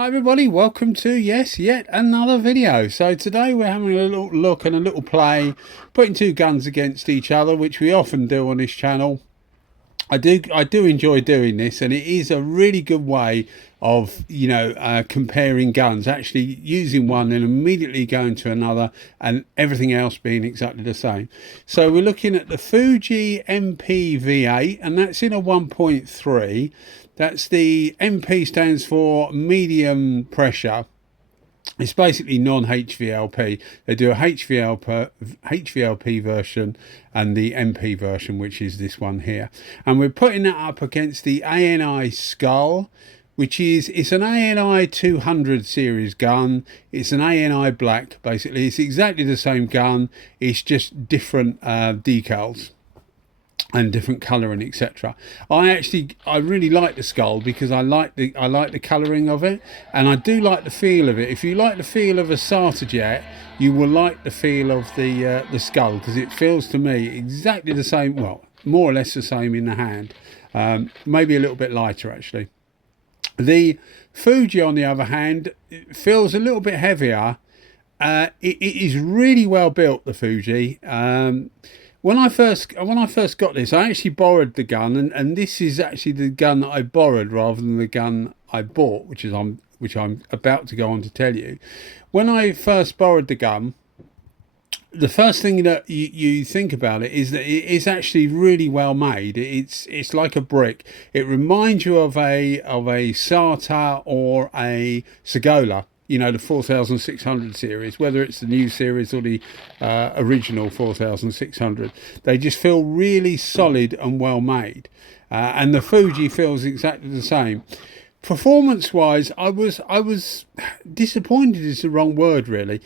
Hi everybody, welcome to yet another video. So today we're having a little look and a little play, putting two guns against each other, which we often do on this channel. I do enjoy doing this, and it is a really good way of comparing guns, actually using one and immediately going to another, and everything else being exactly the same. So we're looking at the Fuji MP-V8, and that's in a 1.3. That's the MP stands for medium pressure. It's basically non-HVLP. They do a HVLP version and the MP version, which is this one here. And we're putting that up against the ANI Skull, which is, it's an ANI 200 series gun. It's an ANI black, basically. It's exactly the same gun. It's just different decals and different colouring, etc. I really like the Skull because I like the colouring of it, and I do like the feel of it. If you like the feel of a starter jet, you will like the feel of the Skull, because it feels to me exactly the same, well, more or less the same in the hand, maybe a little bit lighter actually. The Fuji, on the other hand, feels a little bit heavier. It is really well built, the Fuji. When I first got this, I actually borrowed the gun, and this is actually the gun that I borrowed rather than the gun I bought, which I'm about to go on to tell you. When I first borrowed the gun, the first thing that you think about it is that it is actually really well made. It's like a brick. It reminds you of a SATA or a Segola, the 4600 series, whether it's the new series or the original 4600. They just feel really solid and well made, and the Fuji feels exactly the same. Performance wise, I was disappointed is the wrong word, really.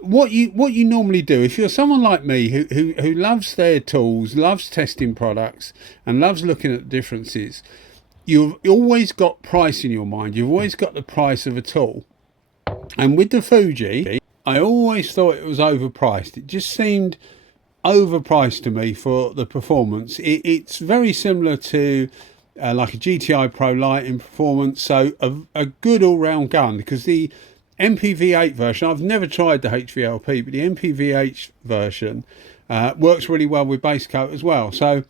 What you normally do, if you're someone like me who loves their tools, loves testing products, and loves looking at the differences, you've always got price in your mind. You've always got the price of a tool. And with the Fuji, I always thought it was overpriced. It just seemed overpriced to me for the performance. It's very similar to like a GTI Pro Lite in performance. So a good all-round gun, because the MP-V8 version, I've never tried the HVLP, but the MP-V8 version works really well with base coat as well. So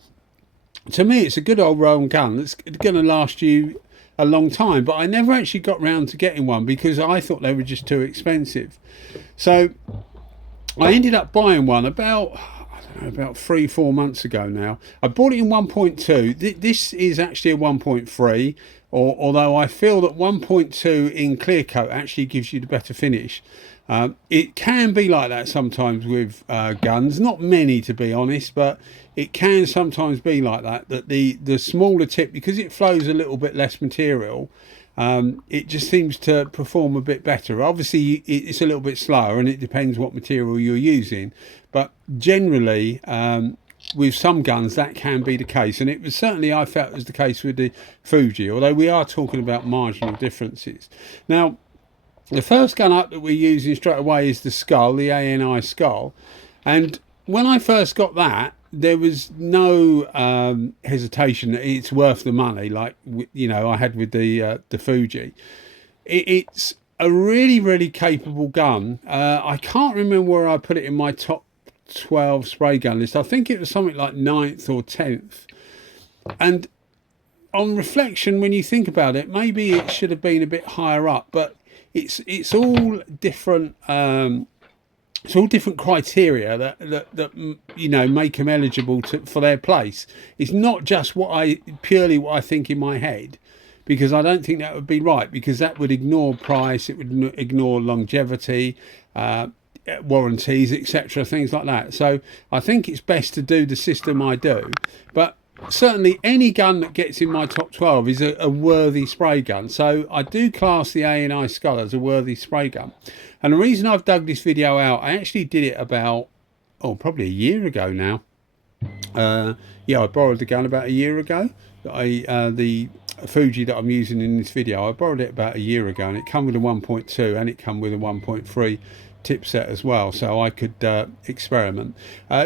to me, it's a good old round gun that's going to last you a long time. But I never actually got round to getting one because I thought they were just too expensive. So I ended up buying one about 3-4 months ago now. I bought it in 1.2. This is actually a 1.3, although I feel that 1.2 in clear coat actually gives you the better finish. It can be like that sometimes with guns, not many to be honest, but it can sometimes be like that the smaller tip, because it flows a little bit less material, it just seems to perform a bit better. Obviously it's a little bit slower, and it depends what material you're using, but generally with some guns that can be the case, and it was certainly, I felt, was the case with the Fuji, although we are talking about marginal differences. Now, the first gun up that we're using straight away is the Skull, the ANI Skull. And when I first got that, there was no hesitation that it's worth the money, like I had with the Fuji. It's a really, really capable gun. I can't remember where I put it in my top 12 spray gun list. I think it was something like 9th or 10th. And on reflection, when you think about it, maybe it should have been a bit higher up, but it's all different. It's all different criteria that make them eligible for their place. It's not just purely what I think in my head, because I don't think that would be right, because that would ignore price, it would ignore longevity, warranties, etc., things like that. So I think it's best to do the system I do. But certainly any gun that gets in my top 12 is a worthy spray gun. So I do class the ANI Skull as a worthy spray gun. And the reason I've dug this video out, I actually did it about, probably a year ago now. I borrowed the gun about a year ago. The Fuji that I'm using in this video, I borrowed it about a year ago, and it come with a 1.2 and it come with a 1.3 tip set as well, so I could experiment.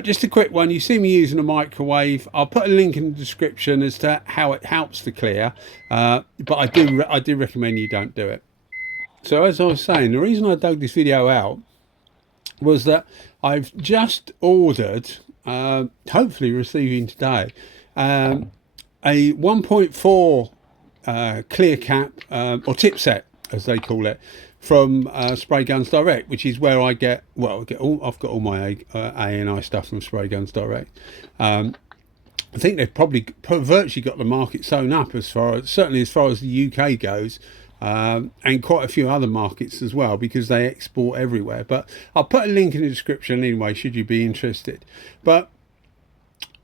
Just a quick one, you see me using a microwave. I'll put a link in the description as to how it helps to clear, but I do recommend you don't do it. So as I was saying, the reason I dug this video out was that I've just ordered, hopefully receiving today, a 1.4 clear cap or tip set, as they call it, from Spray Guns Direct, which is where I get, well, I've got all my ANI stuff from Spray Guns Direct. I think they've probably virtually got the market sewn up, as far as, certainly as far as the UK goes, and quite a few other markets as well, because they export everywhere. But I'll put a link in the description anyway, should you be interested. But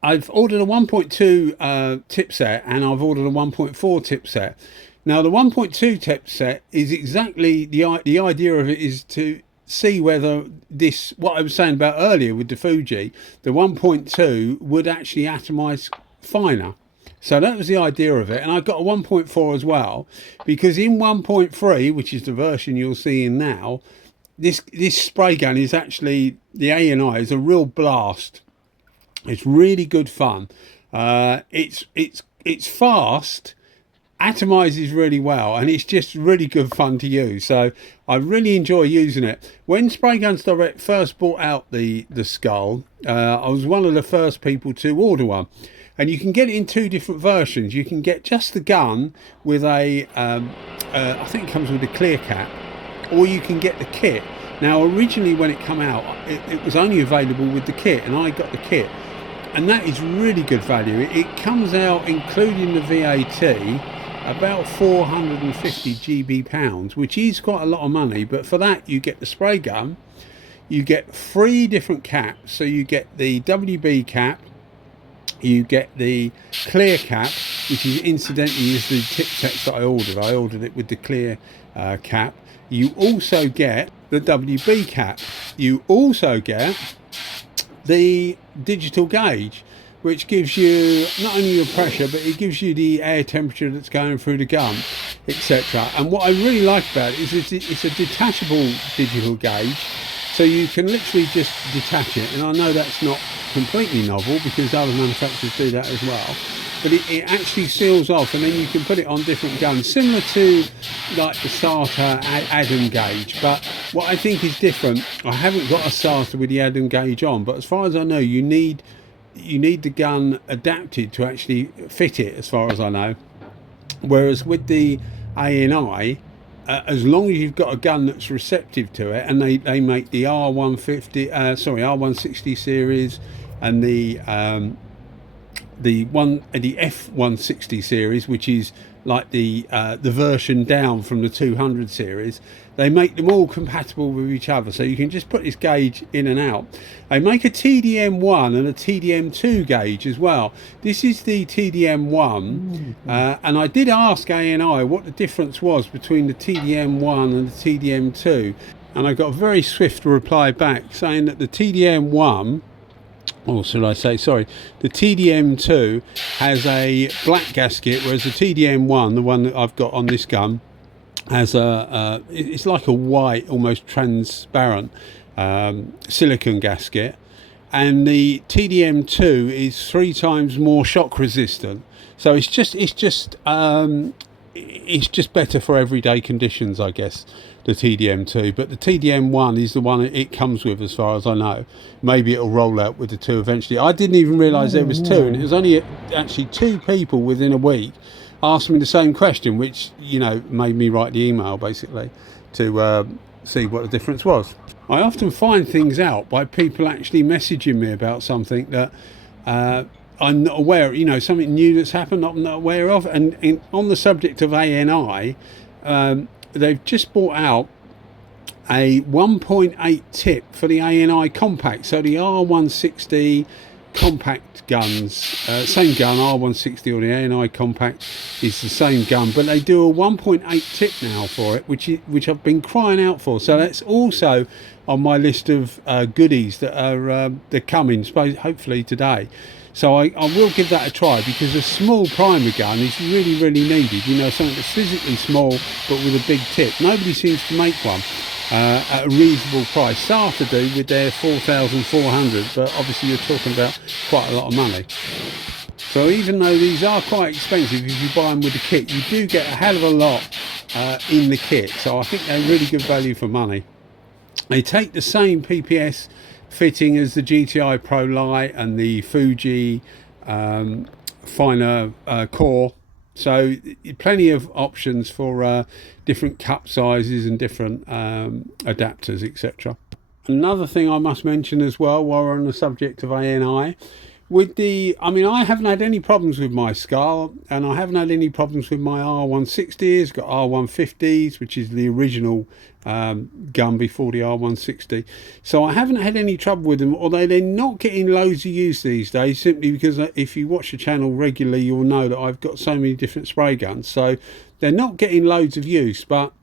I've ordered a 1.2 tip set, and I've ordered a 1.4 tip set. Now the 1.2 tip set is exactly the idea of it is to see whether this, what I was saying about earlier with the Fuji, the 1.2 would actually atomize finer. So that was the idea of it, and I got a 1.4 as well, because in 1.3, which is the version you'll see in now, this spray gun is actually, the ANI is a real blast. It's really good fun. It's fast, atomizes really well, and it's just really good fun to use. So I really enjoy using it. When Spray Guns Direct first brought out the Skull, I was one of the first people to order one. And you can get it in two different versions. You can get just the gun with a, I think it comes with a clear cap, or you can get the kit. Now, originally when it came out, it was only available with the kit, and I got the kit. And that is really good value. It comes out, including the VAT, about 450 GB pounds, which is quite a lot of money. But for that, you get the spray gun, you get 3 different caps. So you get the WB cap, you get the clear cap, which is incidentally is the tip sets that I ordered. I ordered it with the clear cap. You also get the WB cap. You also get the digital gauge, which gives you not only your pressure, but it gives you the air temperature that's going through the gun, etc. And what I really like about it is it's a detachable digital gauge, so you can literally just detach it. And I know that's not completely novel, because other manufacturers do that as well, but it actually seals off, and then you can put it on different guns, similar to like the SATA ADAM gauge. But what I think is different, I haven't got a SATA with the ADAM gauge on, but as far as I know, you need the gun adapted to actually fit it, as far as I know. Whereas with the ANI, as long as you've got a gun that's receptive to it, and they make the R160 series and the F160 series, which is like the version down from the 200 series. They make them all compatible with each other, so you can just put this gauge in and out. They make a TDM1 and a TDM2 gauge as well. This is the TDM1, and I did ask ANI what the difference was between the TDM1 and the TDM2, and I got a very swift reply back saying that the TDM1, or should I say, sorry, the TDM2 has a black gasket, whereas the TDM1, the one that I've got on this gun, has it's like a white, almost transparent silicone gasket, and the TDM2 is 3 times more shock resistant. So it's just better for everyday conditions, I guess, the TDM2. But the TDM1 is the one it comes with, as far as I know. Maybe it'll roll out with the 2 eventually. I didn't even realise there was 2, and it was only actually 2 people within a week asked me the same question, which, you know, made me write the email basically to see what the difference was. I often find things out by people actually messaging me about something that I'm not aware of, you know, something new that's happened I'm not aware of. And on the subject of ANI, they've just brought out a 1.8 tip for the ANI compact. So the R160 compact guns, same gun, R160 or the ANI compact is the same gun, but they do a 1.8 tip now for it, which I've been crying out for. So that's also on my list of goodies that are they're coming, hopefully today. So I will give that a try, because a small primer gun is really, really needed. You know, something that's physically small but with a big tip. Nobody seems to make one at a reasonable price. Starter do with their 4,400, but obviously you're talking about quite a lot of money. So even though these are quite expensive, if you buy them with the kit, you do get a hell of a lot in the kit. So I think they're really good value for money. They take the same PPS fitting as the GTI Pro Light and the Fuji finer core, so plenty of options for different cup sizes and different adapters, etc. Another thing I must mention as well, while we're on the subject of ANI, with the, I mean, I haven't had any problems with my Skull, and I haven't had any problems with my R160s. Got R150s, which is the original gun before the R160. So I haven't had any trouble with them, although they're not getting loads of use these days, simply because if you watch the channel regularly, you'll know that I've got so many different spray guns. So they're not getting loads of use, but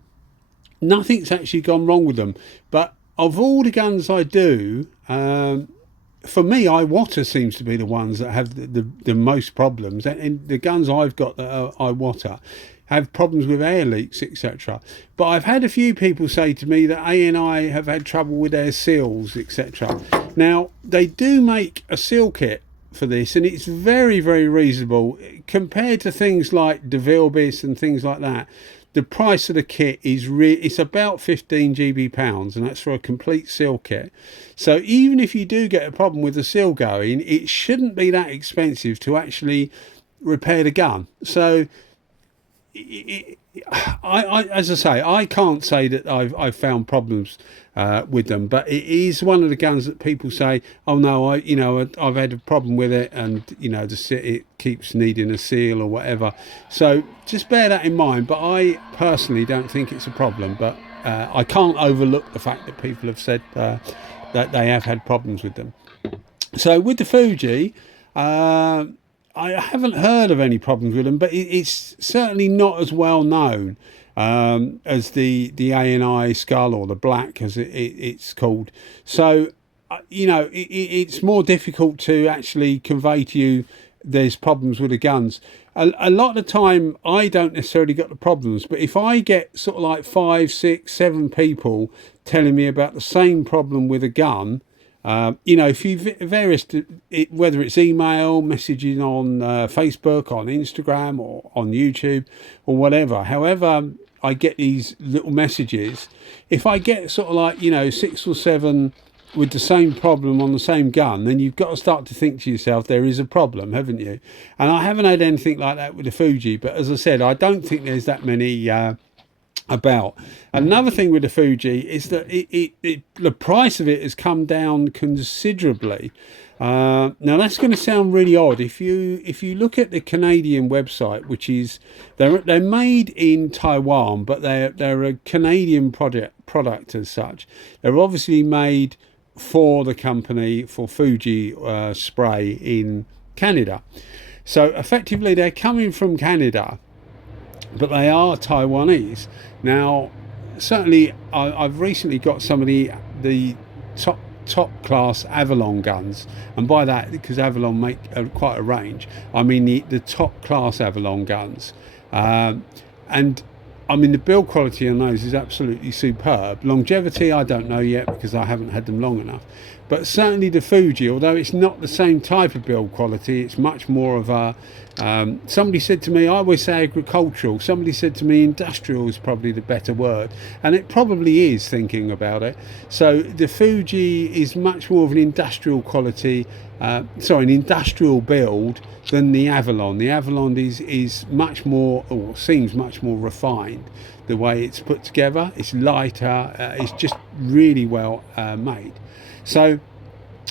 nothing's actually gone wrong with them. But of all the guns I do, for me, Iwata seems to be the ones that have the most problems, and the guns I've got that are Iwata have problems with air leaks, etc. But I've had a few people say to me that ANI have had trouble with their seals, etc. Now, they do make a seal kit for this, and it's very, very reasonable compared to things like DeVilbiss and things like that. The price of the kit is it's about 15 GB pounds, and that's for a complete seal kit. So even if you do get a problem with the seal going, it shouldn't be that expensive to actually repair the gun. So as I say, I can't say that I've found problems with them, but it is one of the guns that people say, oh no, I've had a problem with it, and it keeps needing a seal or whatever. So just bear that in mind. But I personally don't think it's a problem, but I can't overlook the fact that people have said that they have had problems with them. So with the Fuji, I haven't heard of any problems with them, but it's certainly not as well known as the ANI Skull, or the Black as it's called. So it's more difficult to actually convey to you there's problems with the guns. A lot of the time I don't necessarily get the problems, but if I get sort of like 5, 6, 7 people telling me about the same problem with a gun, if you whether it's email, messaging on Facebook, on Instagram, or on YouTube, or whatever, however I get these little messages, if I get sort of like 6 or 7 with the same problem on the same gun, then you've got to start to think to yourself, there is a problem, haven't you? And I haven't had anything like that with the Fuji, but as I said, I don't think there's that many about. Another thing with the Fuji is that the price of it has come down considerably. Now that's going to sound really odd. If you look at the Canadian website, which is they're made in Taiwan, but they're a Canadian product as such. They're obviously made for the company, for Fuji spray in Canada. So effectively they're coming from Canada, but they are Taiwanese. Now, certainly I've recently got some of the top class Avalon guns, and by that, because Avalon make quite a range, I mean the top class Avalon guns, and I mean the build quality on those is absolutely superb. Longevity I don't know yet, because I haven't had them long enough, but certainly the Fuji, although it's not the same type of build quality, it's much more of a somebody said to me, I always say agricultural, somebody said to me industrial is probably the better word, and it probably is, thinking about it. So the Fuji is much more of an industrial quality, an industrial build than the Avalon. The Avalon is much more, or seems much more refined, the way it's put together. It's lighter, it's just really well made. So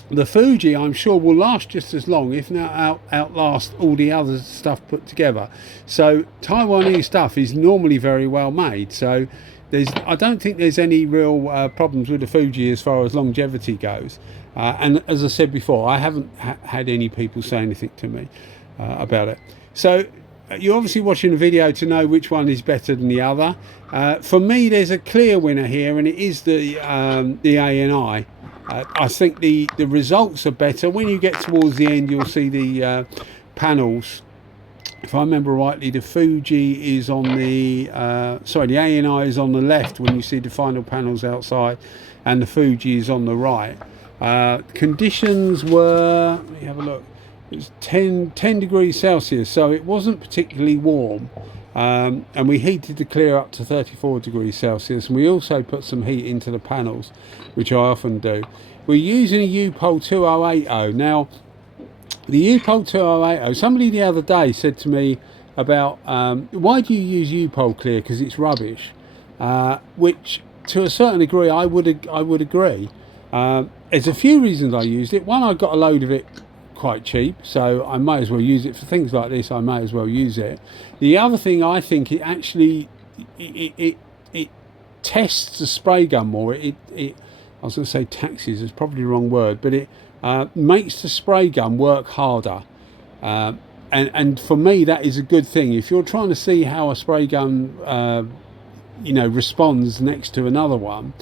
the Fuji, I'm sure, will last just as long, if not outlast all the other stuff put together. So Taiwanese stuff is normally very well made. So I don't think there's any real problems with the Fuji as far as longevity goes. And as I said before, I haven't had any people say anything to me about it. So you're obviously watching a video to know which one is better than the other. For me, there's a clear winner here, and it is the ANI. I think the results are better. When you get towards the end, you'll see the panels. If I remember rightly, the Fuji is on the the ANI is on the left when you see the final panels outside, and the Fuji is on the right. Conditions were, let me have a look, it was 10 degrees Celsius, so it wasn't particularly warm, and we heated the clear up to 34 degrees Celsius, and we also put some heat into the panels, which I often do. We're using a Upol 2080. Now, the Upol 2080, somebody the other day said to me about why do you use Upol clear, because it's rubbish, which to a certain degree I would agree. There's a few reasons I used it. One, I got a load of it quite cheap, so I might as well use it for things like this. I may as well use it. The other thing, I think it actually it tests the spray gun more. I was going to say taxes, it's probably the wrong word, but it makes the spray gun work harder, and for me that is a good thing. If you're trying to see how a spray gun responds next to another one,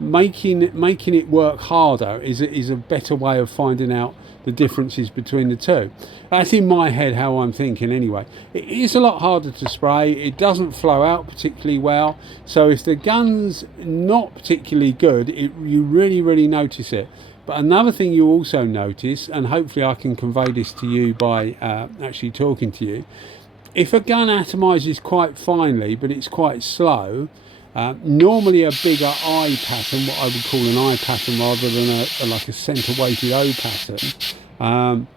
making it work harder is a better way of finding out the differences between the two. That's in my head how I'm thinking anyway. It is a lot harder to spray. It doesn't flow out particularly well, so if the gun's not particularly good, you really notice it. But another thing you also notice, and hopefully I can convey this to you by actually talking to you, if a gun atomizes quite finely but it's quite slow, normally a bigger eye pattern, what I would call an eye pattern rather than like a centre weighted O pattern,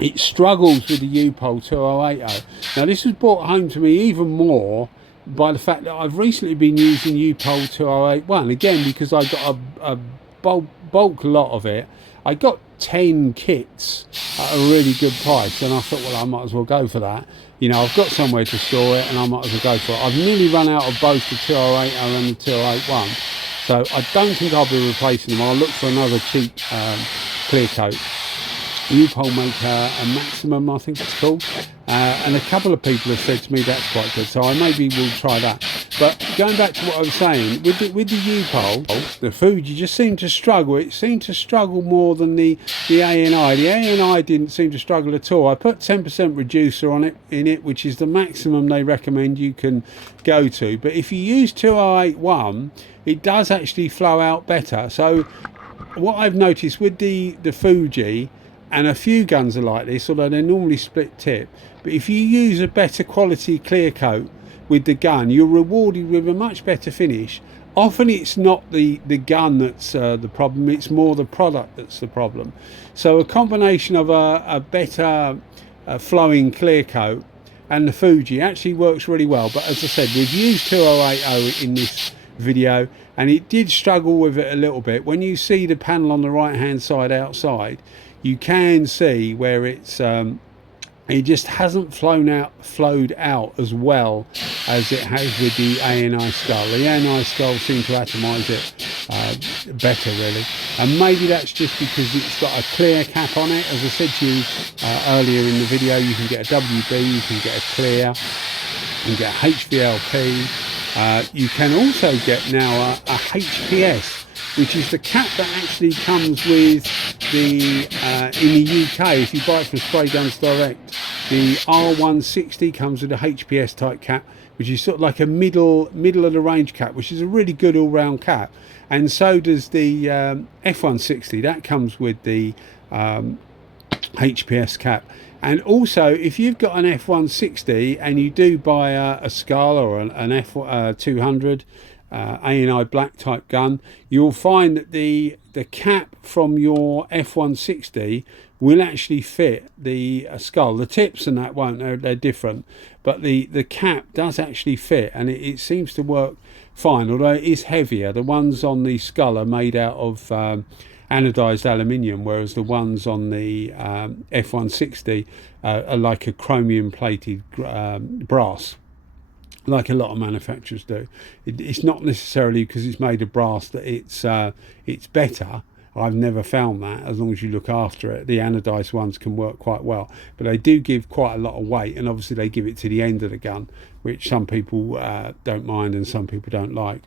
it struggles with the Upol 2080. Now this was brought home to me even more by the fact that I've recently been using Upol 2081, again because I got a bulk lot of it. I got 10 kits at a really good price, and I thought, well, I might as well go for that. I've got somewhere to store it, and I might as well go for it. I've nearly run out of both the 2080 and the 2081, so I don't think I'll be replacing them. I'll look for another cheap clear coat. Upol make a maximum, I think it's called, and a couple of people have said to me that's quite good, so I maybe will try that. But going back to what I was saying, with the Upol, the Fuji just seemed to struggle. It seemed to struggle more than the ANI. The ANI didn't seem to struggle at all. I put 10% reducer on it, which is the maximum they recommend you can go to. But if you use 2081, it does actually flow out better. So what I've noticed with the Fuji, and a few guns are like this, although they're normally split tip, but if you use a better quality clear coat with the gun, you're rewarded with a much better finish. Often it's not the gun that's the problem, it's more the product that's the problem. So a combination of a better flowing clear coat and the Fuji actually works really well. But as I said, we've used 2080 in this video, and it did struggle with it a little bit. When you see the panel on the right hand side outside, you can see where it's it just hasn't flowed out as well as it has with the ANI skull. The ANI skull seemed to atomize it better, really, and maybe that's just because it's got a clear cap on it. As I said to you earlier in the video, you can get a WB, you can get a clear, you can get a HVLP, you can also get now a HPS, which is the cap that actually comes with the in the UK. If you buy it from Spray Guns Direct, the R160 comes with a HPS type cap, which is sort of like a middle of the range cap, which is a really good all-round cap. And so does the F160. That comes with the HPS cap. And also, if you've got an F160 and you do buy a Scala or an F200 ANI black type gun, you'll find that the cap from your F160 will actually fit the skull. The tips and that won't, they're different, but the cap does actually fit, and it seems to work fine, although it is heavier. The ones on the skull are made out of anodized aluminium, whereas the ones on the F160 are like a chromium plated brass, like a lot of manufacturers do. It's not necessarily because it's made of brass that it's better. I've never found that. As long as you look after it, the anodized ones can work quite well, but they do give quite a lot of weight, and obviously they give it to the end of the gun, which some people don't mind and some people don't like.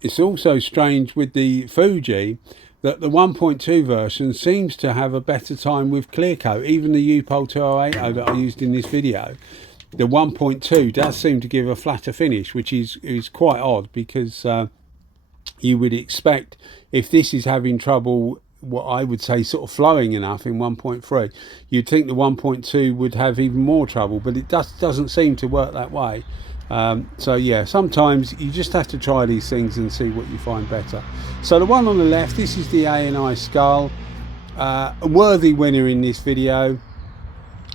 It's also strange with the Fuji that the 1.2 version seems to have a better time with clear coat. Even the Upol 2080 that I used in this video, the 1.2 does seem to give a flatter finish, which is quite odd, because you would expect, if this is having trouble, what I would say sort of flowing enough in 1.3, you'd think the 1.2 would have even more trouble, but it doesn't seem to work that way. So yeah, sometimes you just have to try these things and see what you find better. So the one on the left, this is the ANI Skull, a worthy winner in this video.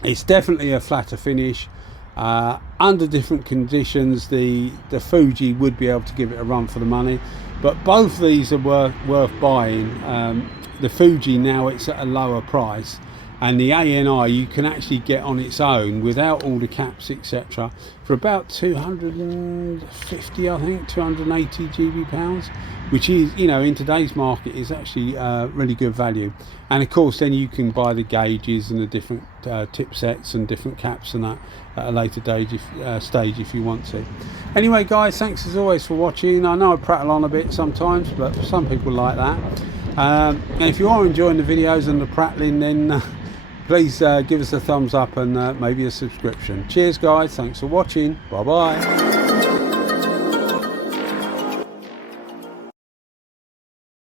It's definitely a flatter finish. Under different conditions, the Fuji would be able to give it a run for the money, but both these are worth buying. The Fuji now, it's at a lower price, and the ANI you can actually get on its own without all the caps etc. for about 250, I think 280 GB pounds, which is, you know, in today's market is actually really good value. And of course then you can buy the gauges and the different tip sets and different caps and that at a later stage if you want to. Anyway guys, thanks as always for watching. I know I prattle on a bit sometimes, but some people like that. And if you are enjoying the videos and the prattling, then please give us a thumbs up and maybe a subscription. Cheers guys, thanks for watching, bye bye.